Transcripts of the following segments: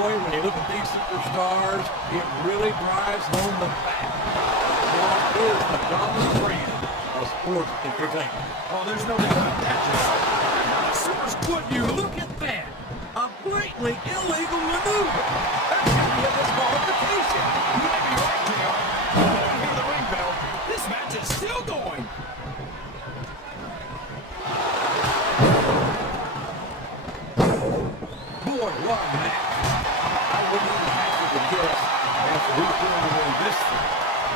boy, when you look at these superstars, it really drives home the fact what is the dominant brand of sports entertainment. Oh, there's no doubt about that, Would you look at that? A blatantly illegal maneuver. That should be a disqualification. You may be right, JR. Hear the ring bell. This match is still going. Boy, what a match. I wouldn't even hazard a guess as to who's going to win this thing.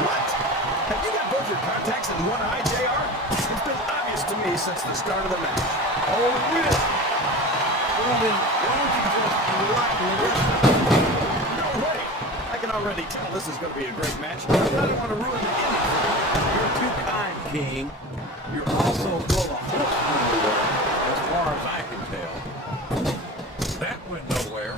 What? Have you got both your contacts in one eye, JR? It's been obvious to me since the start of the match. Oh, really? Well, then, why don't you just enlighten the rest of us? No way. I can already tell this is going to be a great match. I don't want to ruin the ending. You're too kind, King. You're also full of horsepower, as far as I can tell. That went nowhere.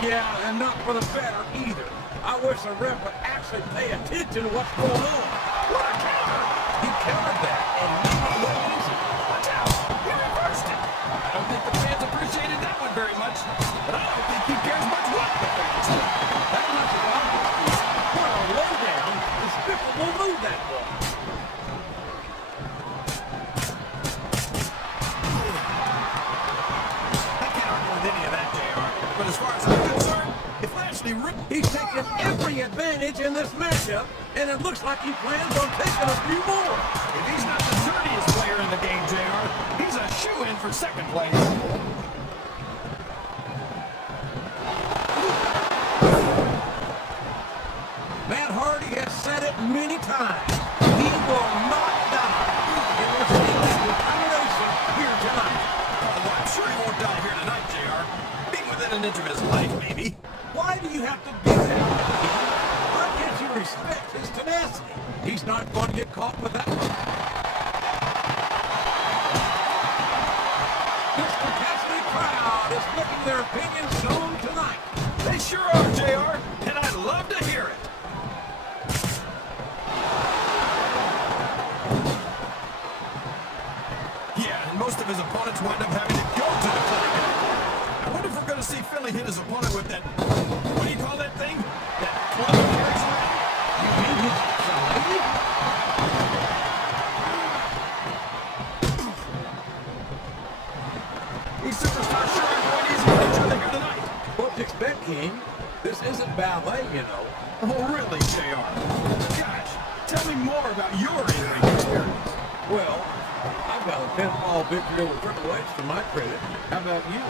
Yeah, and not for the better either. I wish the ref would actually pay attention to what's going on. What a counter! He countered that, and not no easy. Watch out! He reversed it! I don't think the fans appreciated that one very much, but I don't think he cares much what the fans think. That much is obvious. What a lowdown, despicable move that was. I can't argue with any of that, JR. But as far as I'm concerned, if Lashley he's taking every advantage in this matchup, and it looks like he plans on taking a few more. If he's not the dirtiest player in the game, JR, he's a shoo-in for second place. Matt Hardy has said it many times. He will not die in this determination here tonight. Well, I'm sure he won't die here tonight, JR. Being within an inch of his life, maybe. Why do you have to be that way? Why can't you respect his tenacity? He's not going to get caught with that one. This compassionate crowd is making their opinions known tonight. They sure are, JR, and I'd love to hear it. Yeah, and most of his opponents wind up having to go to the clinic. I wonder if we're going to see Finlay hit his opponent with that, what do you call that thing? That club he carries around? You mean his shillelagh? These superstars sure are going easy on each other here tonight. What to expect, King? This isn't ballet, you know. Oh, really, JR? Gosh, tell me more about your in-ring experience. Well, I've got a pinfall victory over Triple H to my credit. How about you?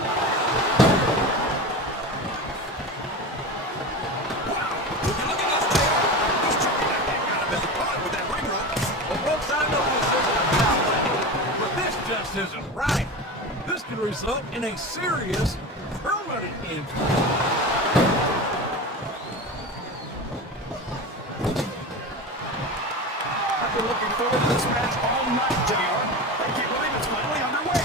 Wow, would you look at this, JR? He's choking that thing out of his opponent with that ring rope. Well, folks, I know this isn't a ballet, but this just isn't right. This could result in a serious, permanent injury. I've been looking forward to this match all night, JR. I can't believe it's finally underway.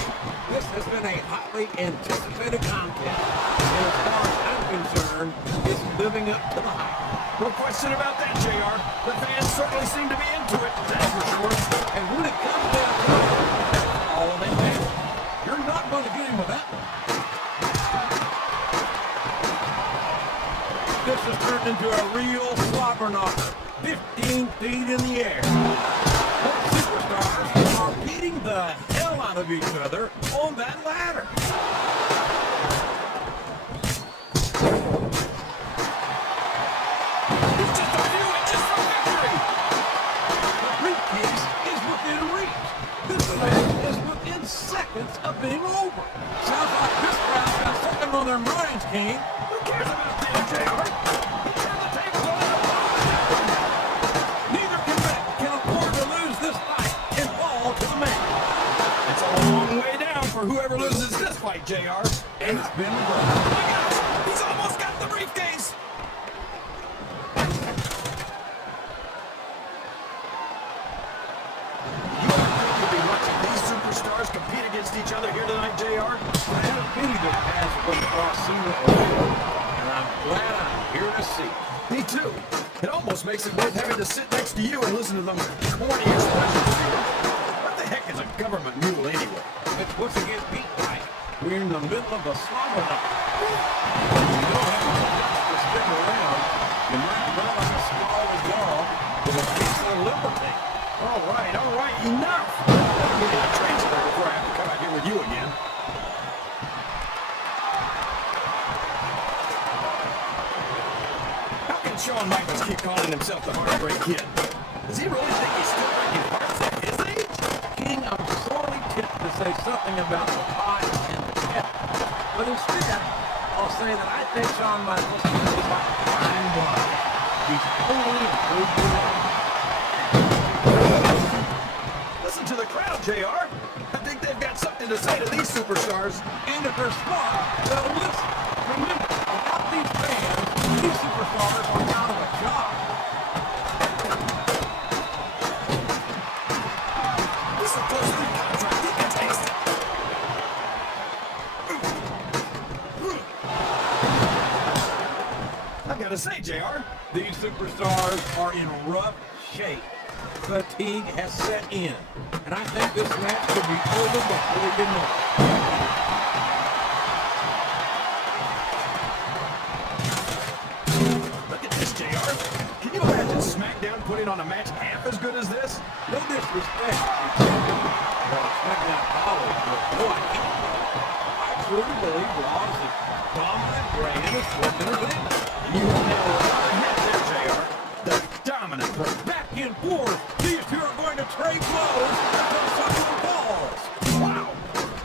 This has been a hotly anticipated contest, and as far as I'm concerned, it's living up to the hype. No question about that, JR. The fans certainly seem to be into it, that's for sure. And when it comes down to it, that's all they matter. You're not going to get him with that one. This has turned into a real slobber knocker, 15 feet in the air. Both superstars are beating the hell out of each other on that ladder. It's just a few inches from victory. The briefcase is within reach. This match is within seconds of being over. Sounds like this crowd's got something on their minds, King. Who cares about that, JR? He turned the tables on him. Neither can afford to lose this fight and fall to the man. It's a long way down for whoever loses this fight, JR. And it's been a Oh my gosh, he's almost got the briefcase. You ever think you'll be watching these superstars compete against each other here tonight, JR? I had a pity that pass from across sooner or later, and I'm glad I'm here to see. Me too. It almost makes it worth having to sit next to you and listen to them corny expressions. What the heck is a government mule anyway? It's what you get beat by. We're in the middle of a slobber knock. You don't have to stick around. You might run like a squalid dog with a piece of liberty. All right, enough! Let me get a transfer before I have to come out here with you again. How can Shawn Michaels keep calling himself the Heartbreak Kid? Does he really think he's still breaking hearts at his age? King, I'm sorely tempted to say something about the pie and the cat. But instead, I'll say that I think Shawn Michaels is like fine wine. He's only improved with it. Listen to the crowd, JR. I think they've got something to say to these superstars. And if they're smart, they'll listen. Remember, without these fans, these superstars are out of a job. This is a close to the contract. He can taste it. I gotta say, JR, These superstars are in rough shape. Fatigue has set in, and I think this match could be over before we know it. look at this, JR. Can you imagine SmackDown putting on a match half as good as this? No disrespect, but SmackDown follows the point. I truly believe Raw is the dominant brand of sports entertainment. You nailed it on the head there, JR. The dominant brand. Back and forth, these two are going to trade blows until someone falls. Wow,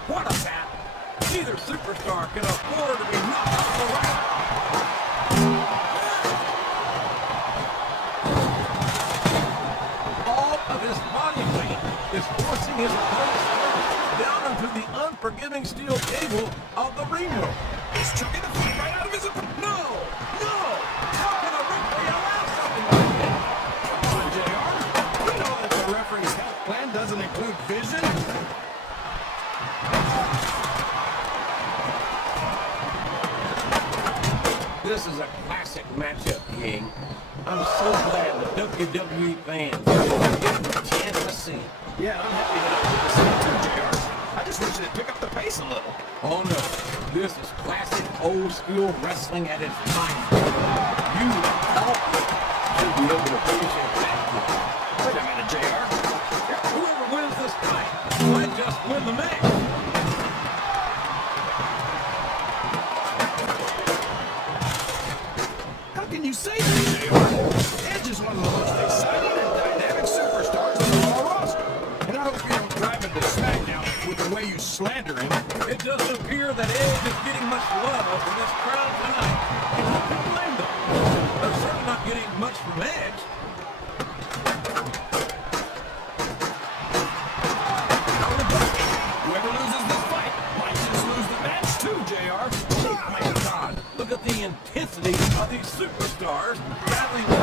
what a battle. Neither superstar can afford to be knocked off the rack. All of his body weight is forcing his opponent down into the unforgiving steel table of the ring room. He's chucking the foot right out of his opponent. No! How can a referee allow something like that? Come on, JR. You know that the referee's health plan doesn't include vision. This is a classic matchup, King. I'm so glad the WWE fans get the chance to see it. Yeah, I'm happy that I get to see it too, JR. I just wish they'd pick up the pace a little. Oh no, this is classic old school wrestling at its finest. You should be able to appreciate that. Wait a minute, JR. Whoever wins this fight might just win the match. How can you say that, JR? Edge is one of the most exciting and dynamic superstars on the Raw roster. And I hope you don't drive into SmackDown with the way you slander him. It doesn't appear that Edge is getting much love from this crowd tonight. And who can blame them? They're certainly not getting much from Edge. Whoever loses this fight might just lose the match too, JR. Oh my God, look at the intensity of these superstars battling 15.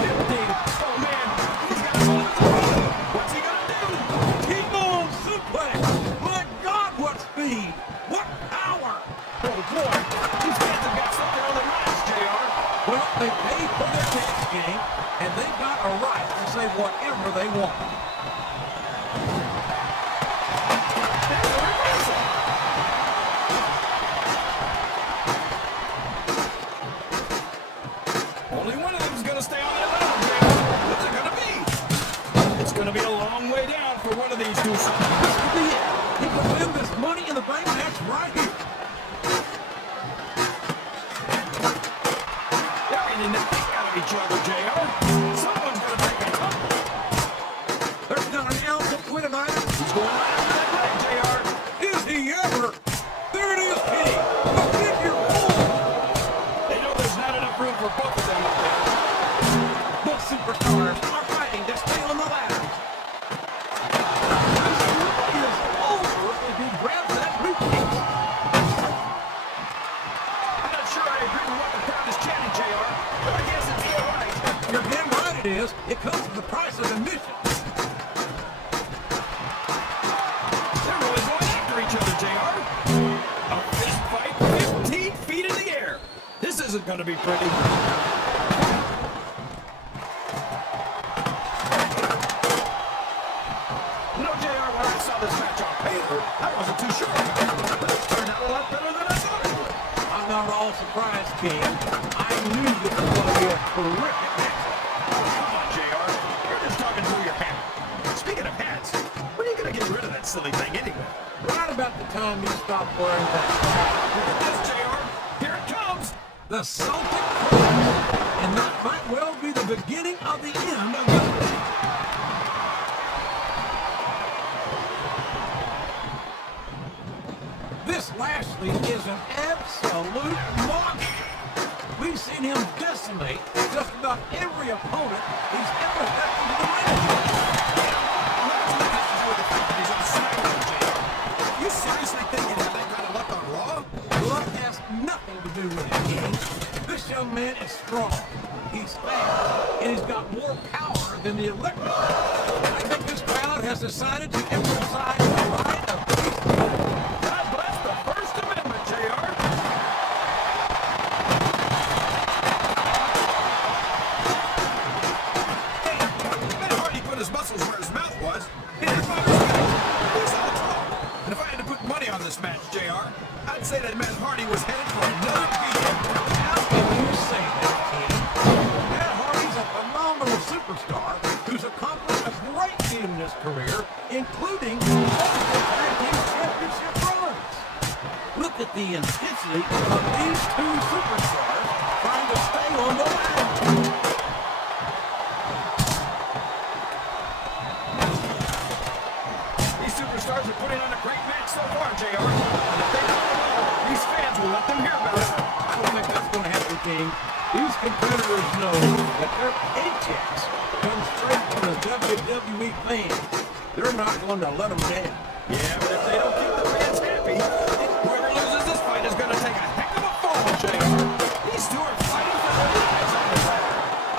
Oh man, he's got him on his own. What's he gonna do? King on suplex. My God, what speed. What power. Oh boy, these fans have got something on their minds, JR. Well, they paid for their tickets, King, and they've got a right to say whatever they want. There's a reversal. Only one of them's gonna stay on that level, JR. What's it gonna be? It's gonna be a long way down for one of these two. This could be it. He could win this Money in the Bank match right here. They're getting the heck out of each other, JR. Someone's gonna take a tumble. There's not an ounce of quit tonight. He's going right after that leg, JR. Is he ever? There it is, Kenny. The figure four. They know there's not enough room for both of them up there. Both superstars are fighting to stay on the ladder. This is over if he grabs that briefcase. I'm not sure I agree with what the crowd is chanting, JR, but I guess it's all right. You're damn right it is. It comes with the price of admission. They're really going after each other, JR. A fist fight 15 feet in the air. This isn't going to be pretty. surprised, King. I knew this was going to be a terrific matchup. Come on, JR. You're just talking through your hat. Speaking of hats, when are you going to get rid of that silly thing anyway? Right about the time you stop wearing that. Look at this, JR. Here it comes. The Celtic Cross. And that might well be the beginning of the end of the league. This Lashley is an absolute monster. We've seen him decimate just about every opponent he's ever had in the ring. He's on SmackDown, JR. You seriously think he had that kind of luck on Raw? Luck has nothing to do with it, King. This young man is strong. He's fast, and he's got more power than the electric. I think this crowd has decided to emphasize the right of peace. God bless the First Amendment, JR. Hey, Matt Hardy put his muscles where his mouth was. And his mouth was good. He's on the top. And if I had to put money on this match, JR, I'd say that Matt Hardy was headed for another beating. How can you say that, King? Matt Hardy's a phenomenal superstar who's accomplished a great deal in his career, including multiple tag team championship runs. Look at the intensity of these two superstars trying to stay on the line. These superstars are putting on a great match so far, JR. And if they don't know, these fans will let them hear about it. I don't think that's going to happen, King. These competitors know that their paychecks come straight from the WWE fans. They're not going to let them down. Yeah, but if they don't keep the fans happy, whoever loses this fight is going to take a heck of a fall, JR. These two are fighting for their lives on the mat.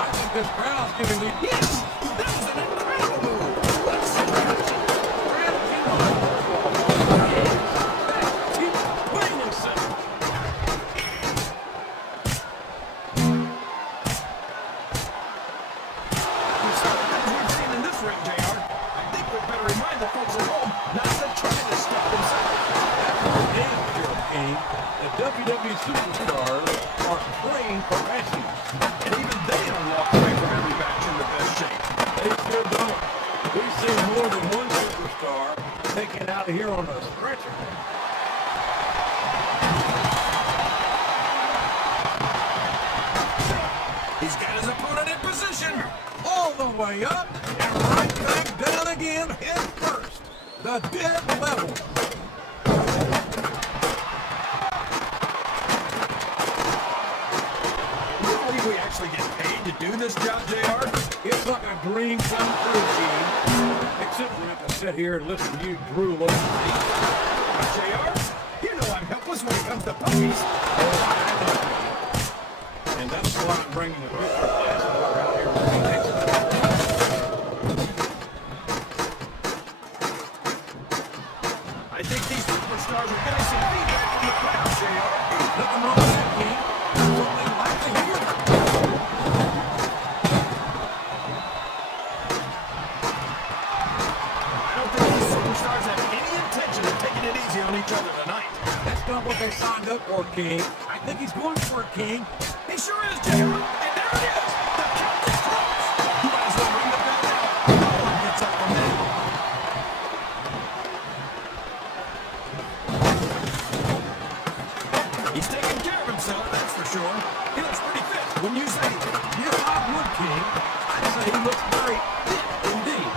I think this crowd's giving me Yes, that was an incredible move. Let's see what happens. Keep playing himself. With some of the things we've seen in this ring, JR, I think we'd better remind the folks at home not to try this stuff themselves. Damn sure, King. The WWE superstars are praying for wrestling. And even they don't walk away from every match in the best shape. They sure don't. We've seen more than one superstar taken out of here on a stretcher. He's got his opponent in position. All the way up and right back down again head first. The dead level. You believe we actually get paid to do this job, JR? It's like a dream come true, King. Except when I can sit here and listen to you drool over me. JR, you know I'm helpless when it comes to puppies. And that's why I'm bringing a picture of Lashley out here with me next time. I think these superstars are getting some feedback from the crowd, JR. Nothing wrong with that, King. That's what they like to hear. I don't think these superstars have any intention of taking it easy on each other tonight. That's not what they signed up for, King. I think he's going for it, King. He sure is, JR. And there it is. The count is close. You might as well ring the bell now. No one gets up from there. He's taking care of himself, that's for sure. He looks pretty fit, wouldn't you say? Yes, I would, King. I'd say he looks very fit indeed.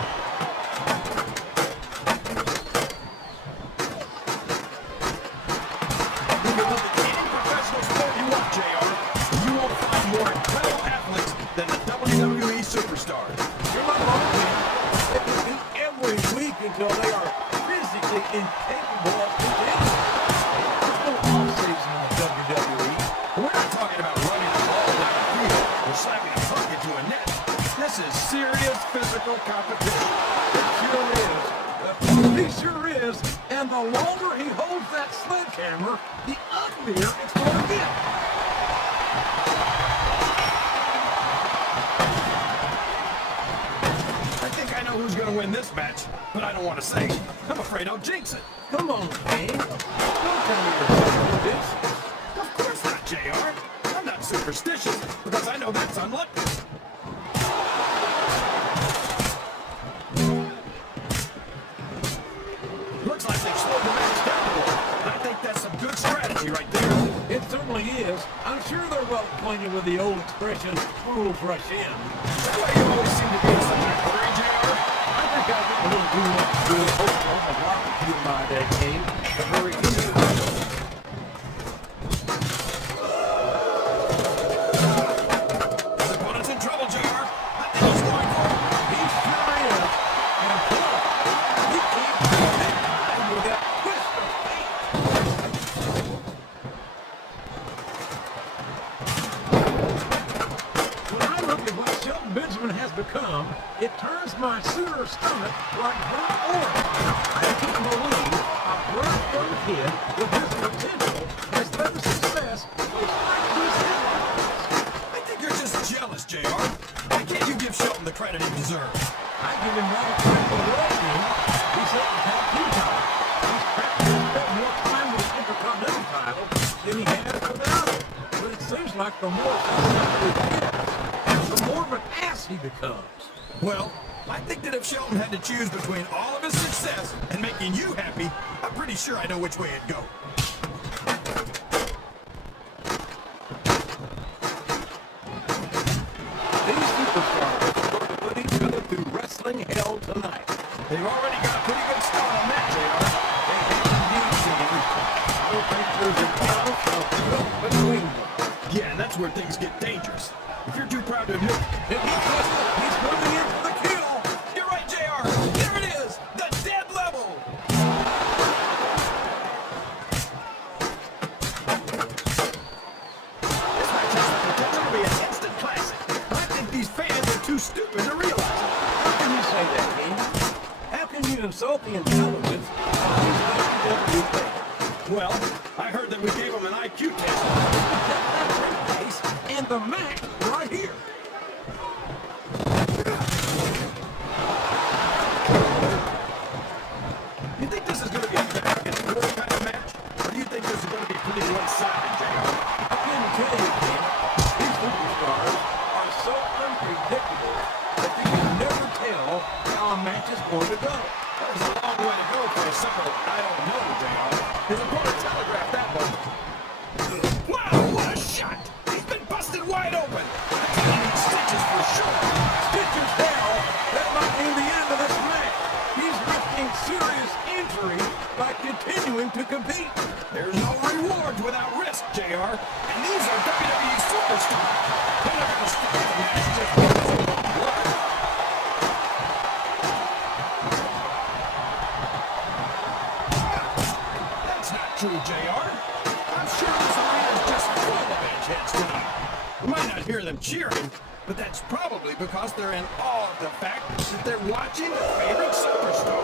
You can look at any professional sport you want, JR. You won't find more incredible athletes than the WWE superstars. You're not wrong, King. They compete every week until they are physically incapable of competing. There's no off-season in the WWE. We're not talking about running the ball down the field or slapping a puck into a net. This is serious physical competition. It sure is. He sure is. And the longer he holds that sledgehammer, the uglier it's going to get. I think I know who's going to win this match, but I don't want to say. I'm afraid I'll jinx it. Come on, King. Don't tell me you're saying this. Of course not, JR. I'm not superstitious because I know that's unlucky. Looks like they've slowed the match down a little. I think that's some good strategy right there. It certainly is. I'm sure they're well acquainted with the old expression, fools rush in. That's why you always seem to be in such a hurry, JR. I think I get a little too much good Oklahoma barbecue in my decade. The hurry is. His opponent's in trouble, JR. I think he's going for it. He sure is. And boy, he can't do that time with that twist of fate. When I look at what Shelton Benjamin has become, it turns my sewer stomach like burnt oil. I can't believe a burnt young kid with this potential has better success with like this headlines. I think you're just jealous, JR. Why can't you give Shelton the credit he deserves? I give him all the credit in the world, dude. He's set the tag team title. He's practically spent more time with the Intercontinental title than he has without it. But it seems like the more successful he gets, the more of an ass he becomes. Well, I think that if Shelton had to choose between all of his success and making you happy, I'm pretty sure I know which way it'd go. These superstars are going to put each other through wrestling hell tonight. They've already got a pretty good start on that, JR. They have indeed seen. I don't think there's an ounce of truth between them. Yeah, and that's where things get dangerous. If you're too proud to admit it. He's moving in for the kill. You're right, JR. There it is. The dead level. This match has the potential to be an instant classic. I think these fans are too stupid to realize it. How can you say that, King? How can you insult the intelligence of these WWE fans? Well, I heard that we gave them an IQ test. That briefcase and the match right here. You think this is going to be a back and forth kind of match? Or do you think this is going to be pretty one-sided, JR? I can tell you, King, these superstars are so unpredictable that you can never tell how a match is going to go. There's a long way to go for a simple I don't know, JR. His opponent telegraphed that one. Wow, what a shot! He's been busted wide open! That's going to need stitches for sure. Stitches hell, that might mean the end of this match. He's risking serious injury by continuing to compete. There's no rewards without risk, JR. And these are WWE superstars. They're not going to stop the match just because it won't work. That's not true, JR. I'm sure this arena's just full of edgeheads tonight. We might not hear them cheering, but that's probably because they're in awe of the fact that they're watching their favorite superstar.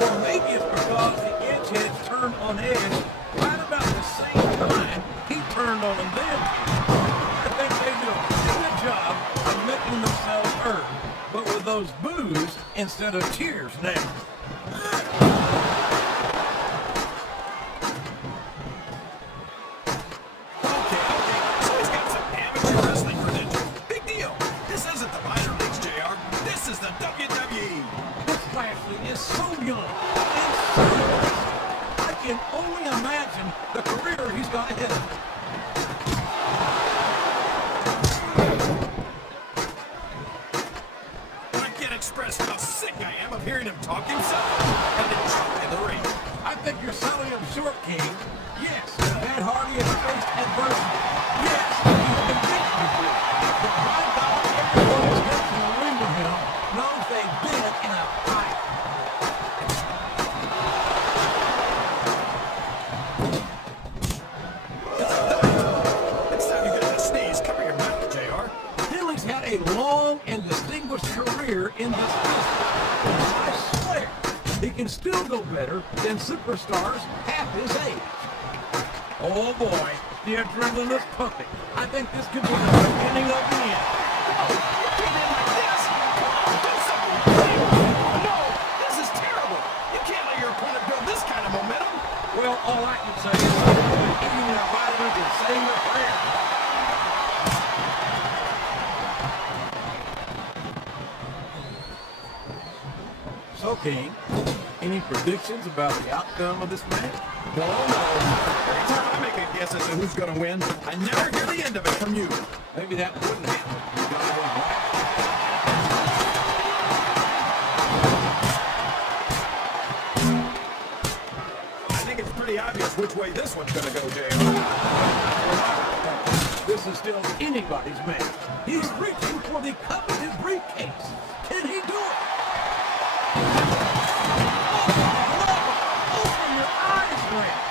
Or maybe it's because the edgeheads turned on edge right about the same time he turned on them. I think they do a pretty good job of making themselves heard, but with those boos instead of cheers now. Okay, so he's got some amateur wrestling credentials. Big deal. This isn't the minor leagues, JR. This is the WWE. This Lashley is so young and so young. I can only imagine the career he's got ahead of him. I can't express how sick I am of hearing him talk himself and then choke in the ring. I think you're selling him short, King. Yes, Matt Hardy has faced adversity. Yes, he's been victory free. But by God, everyone who's got to the ring with him knows they've been in a fight. Next time you get a sneeze, cover your mouth, JR. Finlay's had a long and distinguished career in this business. I swear, he can still go better than superstars half his age. Oh boy, the adrenaline is pumping. I think this could be the beginning of the end. You can't end like this. Come on, do something. No, this is terrible. You can't let your opponent build this kind of momentum. Well, all I can say is eating their vitamins and saying their prayers. Okay, any predictions about the outcome of this match? No, no. Every time I make a guess as to who's going to win, I never hear the end of it from you. Maybe that wouldn't happen. You got it right. I think it's pretty obvious which way this one's going to go, JR. This is still anybody's match. He's reaching for the coveted briefcase. Can he do it? Open your eyes, Brent.